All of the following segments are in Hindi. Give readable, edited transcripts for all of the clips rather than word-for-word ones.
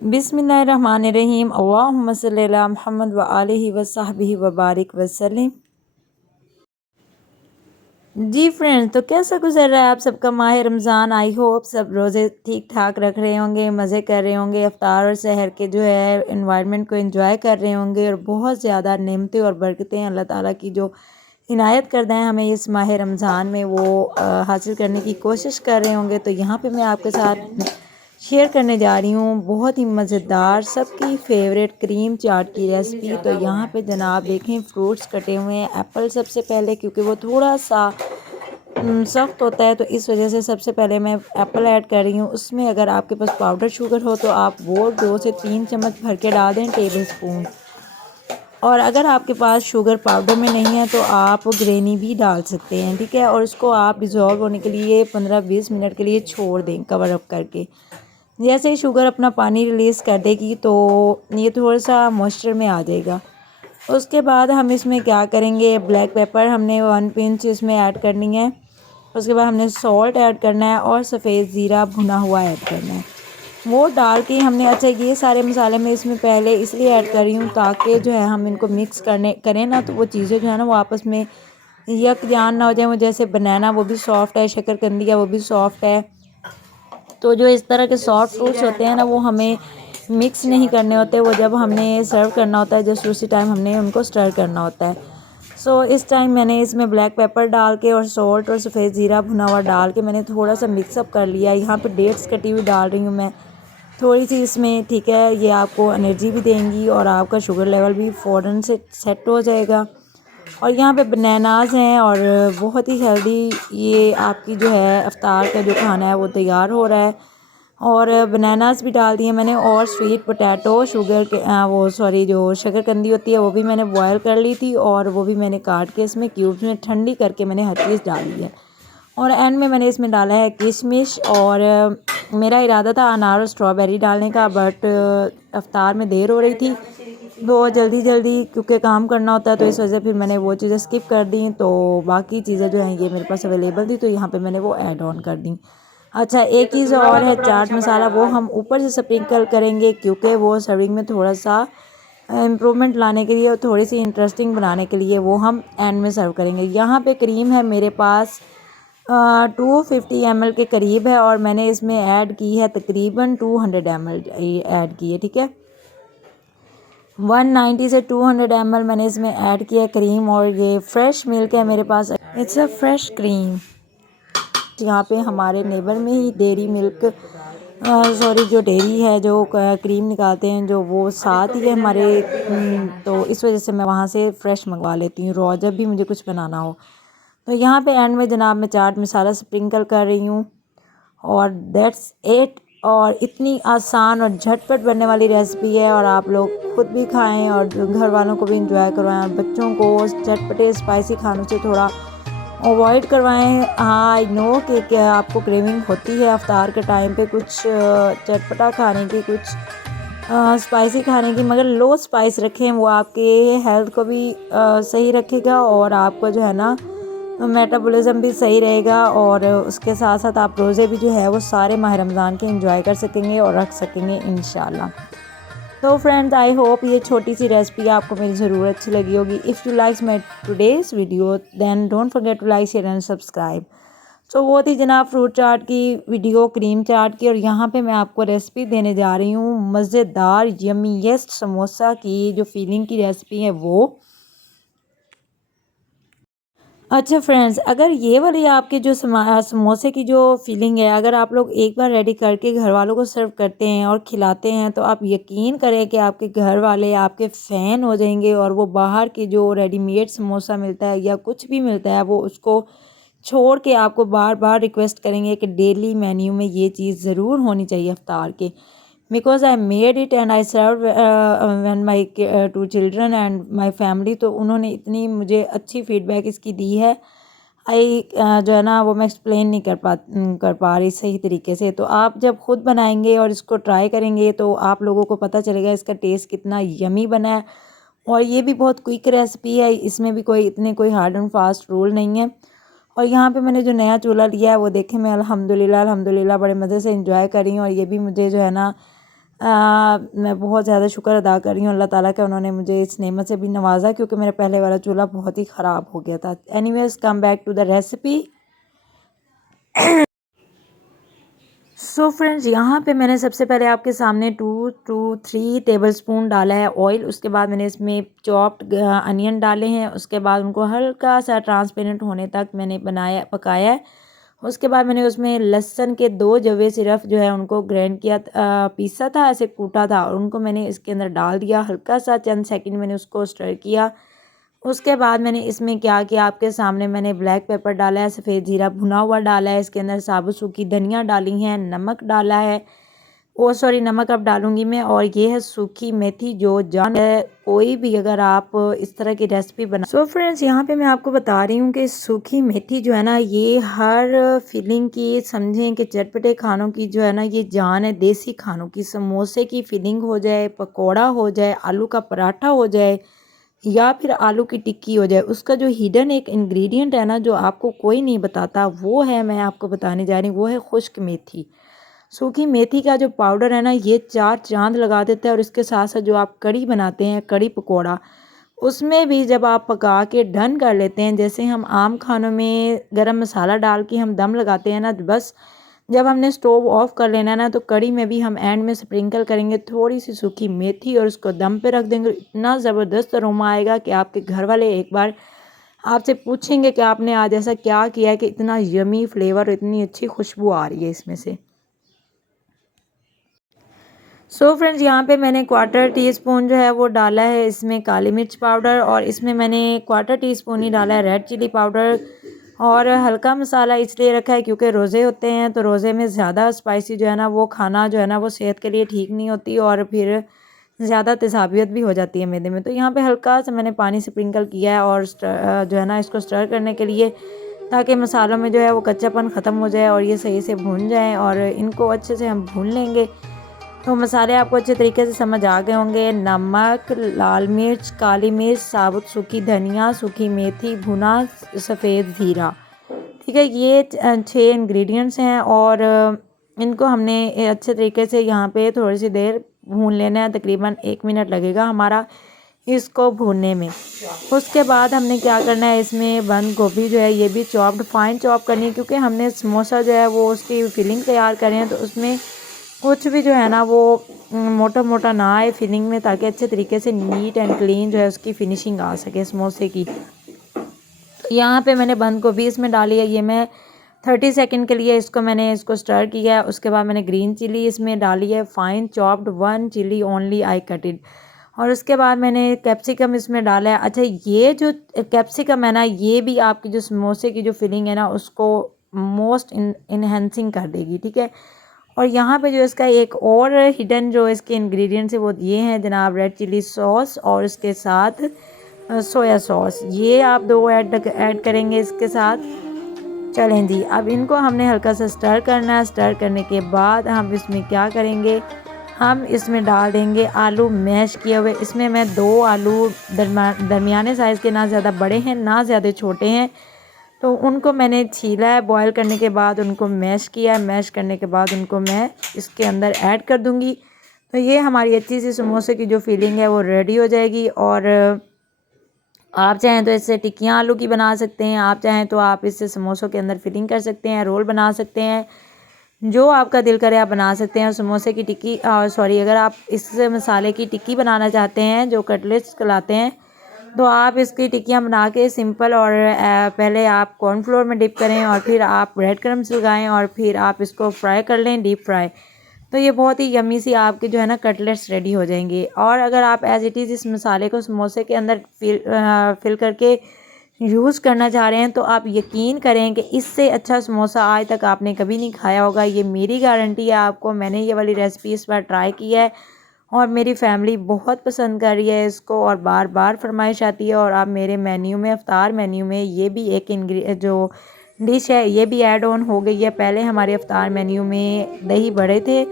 बिस्मिल्लाहिर्रहमानिर्रहीम। अल्लाहुम्मा सल्लि अला मुहम्मद व आलिहि व सहबिहि व बारिक वसल्लम। जी फ्रेंड्स, तो कैसा गुजर रहा है आप सबका माह रमज़ान। आई होप सब रोज़े ठीक ठाक रख रहे होंगे, मज़े कर रहे होंगे, अफ्तार और सहर के जो है इन्वायरमेंट को एंजॉय कर रहे होंगे और बहुत ज़्यादा नेमतें और बरकतें अल्लाह ताला की जो इनायत करते हैं हमें इस माह रमज़ान में वो हासिल करने की कोशिश कर रहे होंगे। तो यहाँ पे मैं आपके साथ शेयर करने जा रही हूँ बहुत ही मज़ेदार सबकी फेवरेट क्रीम चाट की रेसिपी। तो यहाँ पे जनाब देखें फ्रूट्स कटे हुए हैं। एप्पल सबसे पहले, क्योंकि वो थोड़ा सा सख्त होता है तो इस वजह से सबसे पहले मैं एप्पल ऐड कर रही हूँ। उसमें अगर आपके पास पाउडर शुगर हो तो आप वो 2 से 3 चम्मच भर के डाल दें, टेबल स्पून। और अगर आपके पास शुगर पाउडर में नहीं है तो आप ग्रेनी भी डाल सकते हैं, ठीक है। और उसको आप डिज़ोल्व होने के लिए 15-20 मिनट के लिए छोड़ दें कवर अप करके। जैसे ही शुगर अपना पानी रिलीज़ कर देगी तो ये थोड़ा सा मॉइस्चर में आ जाएगा। उसके बाद हम इसमें क्या करेंगे, ब्लैक पेपर हमने 1 पिंच इसमें ऐड करनी है। उसके बाद हमने सॉल्ट ऐड करना है और सफ़ेद ज़ीरा भुना हुआ ऐड करना है। वो डाल के हमने, अच्छा ये सारे मसाले मैं इसमें पहले इसलिए ऐड कर रही हूँ ताकि जो है हम इनको मिक्स करने करें ना तो वो चीज़ें जो है ना वो आपस में यकजान ना हो जाए। वो जैसे बनाना वो भी सॉफ्ट है, शकरकंदी है वो भी सॉफ्ट है, तो जो इस तरह के सॉफ्ट फ्रूट्स होते हैं ना वो हमें मिक्स नहीं करने होते। वो जब हमने सर्व करना होता है जस्ट उसी टाइम हमने उनको स्टर करना होता है। सो इस टाइम मैंने इसमें ब्लैक पेपर डाल के और सॉल्ट और सफ़ेद ज़ीरा भुना हुआ डाल के मैंने थोड़ा सा मिक्सअप कर लिया। यहाँ पे डेट्स कटी हुई डाल रही हूँ मैं थोड़ी सी इसमें, ठीक है। ये आपको एनर्जी भी देंगी और आपका शुगर लेवल भी फ़ौरन से सेट हो जाएगा। और यहाँ पे बनानाज हैं और बहुत ही हेल्दी ये आपकी जो है अफ्तार का जो खाना है वो तैयार हो रहा है। और बनानास भी डाल दिए मैंने और स्वीट पोटैटो शुगर के वो सॉरी जो शकरकंदी होती है वो भी मैंने बॉयल कर ली थी और वो भी मैंने काट के इसमें क्यूब्स में ठंडी करके मैंने हर चीज़ डाली है। और एंड में मैंने इसमें डाला है किशमिश। और मेरा इरादा था अनार और स्ट्रॉबेरी डालने का, बट अफ्तार में देर हो रही थी तो जल्दी जल्दी क्योंकि काम करना होता है तो इस वजह फिर मैंने वो चीज़ें स्किप कर दी। तो बाकी चीज़ें जो हैं ये मेरे पास अवेलेबल थी तो यहाँ पे मैंने वो ऐड ऑन कर दी। अच्छा, एक चीज़ और है, चाट मसाला वो हम ऊपर से स्प्रिंकल करेंगे क्योंकि वो सर्विंग में थोड़ा सा इम्प्रूवमेंट लाने के लिए और थोड़ी सी इंटरेस्टिंग बनाने के लिए वो हम एंड में सर्व करेंगे। यहाँ पे क्रीम है मेरे पास 250 ml के करीब है और मैंने इसमें ऐड की है तकरीबन 200 ml ऐड की है, ठीक है। 190 से 200 ml मैंने इसमें ऐड किया है क्रीम। और ये फ्रेश मिल्क है मेरे पास, इट्स अ फ्रेश क्रीम। यहाँ पे हमारे नेबर में ही डेयरी मिल्क सॉरी जो डेयरी है जो क्रीम निकालते हैं जो वो साथ ही है हमारे, तो इस वजह से मैं वहाँ से फ़्रेश मंगवा लेती हूँ रॉ जब भी मुझे कुछ बनाना हो। तो यहाँ पे एंड में जनाब मैं चाट मसाला स्प्रिंकल कर रही हूँ और दैट्स इट। और इतनी आसान और झटपट बनने वाली रेसिपी है और आप लोग खुद भी खाएं और घर वालों को भी इंजॉय करवाएं और बच्चों को चटपटे स्पाइसी खानों से थोड़ा अवॉइड करवाएं। हाँ आई नो कि क्या आपको क्रेविंग होती है अफ्तार के टाइम पे कुछ चटपटा खाने की, कुछ स्पाइसी खाने की, मगर लो स्पाइस रखें, वो आपके हेल्थ को भी सही रखेगा और आपको जो है ना मेटाबॉलिज्म भी सही रहेगा। और उसके साथ साथ आप रोज़े भी जो है वो सारे माह रमज़ान के एंजॉय कर सकेंगे और रख सकेंगे इंशाल्लाह। तो फ्रेंड्स आई होप ये छोटी सी रेसिपी आपको मेरी ज़रूर अच्छी लगी होगी। If you likes my today's video then don't forget to like share and subscribe. So वो थी जनाब फ्रूट चाट की वीडियो, क्रीम चाट की। और यहाँ पे मैं आपको रेसिपी देने जा रही हूँ मज़ेदार यमीएस्ट समोसा की, जो फीलिंग की रेसिपी है वो। अच्छा फ्रेंड्स, अगर ये वाली आपके जो समोसे की जो फीलिंग है अगर आप लोग एक बार रेडी करके घर वालों को सर्व करते हैं और खिलाते हैं तो आप यकीन करें कि आपके घर वाले आपके फ़ैन हो जाएंगे। और वो बाहर के जो रेडीमेड समोसा मिलता है या कुछ भी मिलता है वो उसको छोड़ के आपको बार बार रिक्वेस्ट करेंगे कि डेली मेन्यू में ये चीज़ ज़रूर होनी चाहिए अफ्तार के। Because I made it and I serve when my 2 children and my family. तो उन्होंने इतनी मुझे अच्छी फीडबैक इसकी दी है, आई जो है ना वो मैं एक्सप्लेन नहीं कर पा रही सही तरीके से। तो आप जब खुद बनाएंगे और इसको ट्राई करेंगे तो आप लोगों को पता चलेगा इसका टेस्ट कितना यमी बना है। और ये भी बहुत क्विक रेसिपी है, इसमें भी कोई हार्ड एंड फास्ट रूल नहीं है। और यहाँ पे मैंने जो नया चूल्हा लिया है वो देखें मैं अल्हम्दुलिल्लाह अल्हम्दुलिल्लाह बड़े मज़े से इंजॉय कर रही हूँ। और ये भी मुझे जो है ना मैं बहुत ज़्यादा शुक्र अदा कर रही हूँ अल्लाह ताला का, उन्होंने मुझे इस नेमत से भी नवाजा, क्योंकि मेरा पहले वाला चूल्हा बहुत ही ख़राब हो गया था। Anyways come back to the recipe. So friends, यहाँ पे मैंने सबसे पहले आपके सामने 2 to 3 टेबलस्पून डाला है ऑयल। उसके बाद मैंने इसमें चॉप्ड अनियन डाले हैं। उसके बाद उनको हल्का सा ट्रांसपेरेंट होने तक मैंने पकाया है। उसके बाद मैंने उसमें लहसुन के 2 जवे सिर्फ जो है उनको ग्राइंड किया, पीसा था, ऐसे कूटा था, और उनको मैंने इसके अंदर डाल दिया। हल्का सा चंद सेकंड मैंने उसको स्टर किया। उसके बाद मैंने इसमें क्या किया, आपके सामने मैंने ब्लैक पेपर डाला है, सफ़ेद ज़ीरा भुना हुआ डाला है, इसके अंदर साबुत सूखी धनिया डाली है, नमक डाला है, ओ सॉरी नमक अब डालूंगी मैं, और ये है सूखी मेथी। जो जान है कोई भी अगर आप इस तरह की रेसिपी बना। सो फ्रेंड्स, यहाँ पे मैं आपको बता रही हूँ कि सूखी मेथी जो है ना, ये हर फीलिंग की, समझें कि चटपटे खानों की जो है ना ये जान है। देसी खानों की, समोसे की फीलिंग हो जाए, पकौड़ा हो जाए, आलू का पराठा हो जाए, या फिर आलू की टिक्की हो जाए, उसका जो हिडन एक इंग्रेडिएंट है ना, जो आपको कोई नहीं बताता, वो है, मैं आपको बताने जा रही हूँ, वो है खुश्क मेथी। सूखी मेथी का जो पाउडर है ना, ये 4 चांद लगा देता है। और इसके साथ साथ जो आप कड़ी बनाते हैं, कड़ी पकौड़ा, उसमें भी जब आप पका के डन कर लेते हैं, जैसे हम आम खानों में गरम मसाला डाल के हम दम लगाते हैं ना, बस जब हमने स्टोव ऑफ कर लेना है ना, तो कड़ी में भी हम एंड में स्प्रिंकल करेंगे थोड़ी सी सूखी मेथी, और उसको दम पे रख देंगे। इतना ज़बरदस्त अरोमा आएगा कि आपके घर वाले एक बार आपसे पूछेंगे कि आपने आज ऐसा क्या किया है कि इतना यमी फ्लेवर, इतनी अच्छी खुशबू आ रही है इसमें से। सो फ्रेंड्स, यहाँ पे मैंने 1/4 टीस्पून जो है वो डाला है इसमें काली मिर्च पाउडर, और इसमें मैंने 1/4 टीस्पून ही डाला है रेड चिली पाउडर। और हल्का मसाला इसलिए रखा है क्योंकि रोज़े होते हैं, तो रोज़े में ज़्यादा स्पाइसी जो है ना वो खाना जो है ना वो सेहत के लिए ठीक नहीं होती, और फिर ज़्यादा तेज़ाबियत भी हो जाती है मैदे में। तो यहाँ पे हल्का सा मैंने पानी स्प्रिंकल किया है, और जो है ना इसको स्टर करने के लिए, ताकि मसालों में जो है वो कच्चापन ख़त्म हो जाए और ये सही से भून जाएँ, और इनको अच्छे से हम भून लेंगे। तो मसाले आपको अच्छे तरीके से समझ आ गए होंगे। नमक, लाल मिर्च, काली मिर्च, साबुत सूखी धनिया, सूखी मेथी, भुना सफ़ेद ज़ीरा। ठीक है, ये 6 इंग्रेडिएंट्स हैं, और इनको हमने अच्छे तरीके से यहाँ पे थोड़ी सी देर भून लेना है। तकरीबन 1 मिनट लगेगा हमारा इसको भूनने में। उसके बाद हमने क्या करना है, इसमें बंद गोभी जो है ये भी चॉप्ड, फाइन चॉप करनी है, क्योंकि हमने समोसा जो है वो उसकी फिलिंग तैयार करें हैं, तो उसमें कुछ भी जो है ना वो मोटा मोटा ना आए फिलिंग में, ताकि अच्छे तरीके से नीट एंड क्लीन जो है उसकी फिनिशिंग आ सके समोसे की। यहाँ पे मैंने बंद गोभी इसमें डाली है, ये मैं 30 सेकंड के लिए इसको स्टर किया है। उसके बाद मैंने ग्रीन चिली इसमें डाली है, fine chopped, 1 chilli only I cutted. और उसके बाद मैंने कैप्सिकम इसमें डाला है। अच्छा, ये जो कैप्सिकम है ना, ये भी आपकी जो समोसे की जो फिलिंग है ना उसको मोस्ट इनहेंसिंग कर देगी। ठीक है, और यहाँ पे जो इसका एक और हिडन जो इसके इंग्रेडिएंट्स है वो ये हैं जनाब, रेड चिली सॉस और इसके साथ सोया सॉस, ये आप 2 ऐड करेंगे इसके साथ। चलें जी, अब इनको हमने हल्का सा स्टर करना है। स्टर करने के बाद हम इसमें क्या करेंगे, हम इसमें डाल देंगे आलू मैश किए हुए। इसमें मैं 2 आलू दरमियाने साइज़ के, ना ज़्यादा बड़े हैं ना ज़्यादा छोटे हैं, तो उनको मैंने छीला है। बॉईल करने के बाद उनको मैश किया है। मैश करने के बाद उनको मैं इसके अंदर ऐड कर दूंगी। तो ये हमारी अच्छी सी समोसे की जो फीलिंग है वो रेडी हो जाएगी। और आप चाहें तो इससे टिक्कियाँ आलू की बना सकते हैं, आप चाहें तो आप इससे समोसों के अंदर फिलिंग कर सकते हैं, रोल बना सकते हैं, जो आपका दिल करे आप बना सकते हैं। और समोसे की टिक्की सॉरी, अगर आप इस मसाले की टिक्की बनाना चाहते हैं जो कटलेट्स कहलाते हैं, तो आप इसकी टिक्कियाँ बना के सिंपल, और पहले आप कॉर्नफ्लोर में डिप करें, और फिर आप ब्रेड क्रम्स लगाएं, और फिर आप इसको फ्राई कर लें, डीप फ्राई। तो ये बहुत ही यम्मी सी आपके जो है ना कटलेट्स रेडी हो जाएंगे। और अगर आप एज इट इज़ इस मसाले को समोसे के अंदर फिल करके यूज़ करना चाह रहे हैं, तो आप यकीन करें कि इससे अच्छा समोसा आज तक आपने कभी नहीं खाया होगा। ये मेरी गारंटी है आपको। मैंने ये वाली रेसिपी इस बार ट्राई की है, और मेरी फैमिली बहुत पसंद कर रही है इसको, और बार बार फरमाइश आती है। और आप मेरे मेन्यू में, इफ्तार मेन्यू में ये भी एक जो डिश है ये भी ऐड ऑन हो गई है। पहले हमारे इफ्तार मेन्यू में दही बड़े थे,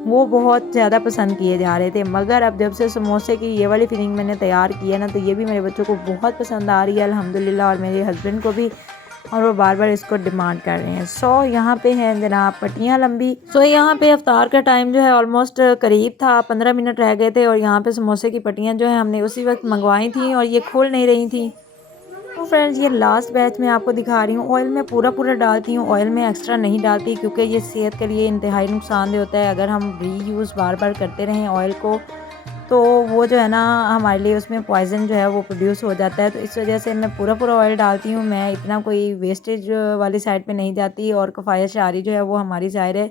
वो बहुत ज़्यादा पसंद किए जा रहे थे, मगर अब जब से समोसे की ये वाली फिलिंग मैंने तैयार की है ना, तो ये भी मेरे बच्चों को बहुत पसंद आ रही है अल्हम्दुलिल्लाह, और मेरे हस्बैंड को भी। और वो बार बार इसको डिमांड कर रहे हैं। सो यहाँ पे है जनाब पट्टियाँ लंबी। सो यहाँ पे अफ्तार का टाइम जो है ऑलमोस्ट करीब था, 15 मिनट रह गए थे और यहाँ पे समोसे की पट्टियाँ जो है हमने उसी वक्त मंगवाई थी और ये खुल नहीं रही थी। तो फ्रेंड्स ये लास्ट बैच मैं आपको दिखा रही हूँ। ऑयल मैं पूरा पूरा डालती हूँ, ऑयल में एक्स्ट्रा नहीं डालती क्योंकि ये सेहत के लिए इंतहाई नुकसानदेह होता है। अगर हम रीयूज़ बार बार करते रहें ऑयल को तो वो जो है ना हमारे लिए उसमें पॉइज़न जो है वो प्रोड्यूस हो जाता है। तो इस वजह से मैं पूरा पूरा ऑयल डालती हूँ, मैं इतना कोई वेस्टेज वाली साइड पे नहीं जाती। और कफ़ाया शहरी जो है वो हमारी ज़ाहिर है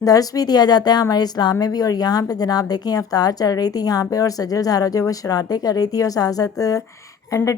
दर्स भी दिया जाता है हमारे इस्लाम में भी। और यहाँ पे जनाब देखें अफ्तार चल रही थी यहाँ पे और सजल ज़हरा जो है वो शरारतें कर रही थी और साथ साथ एंड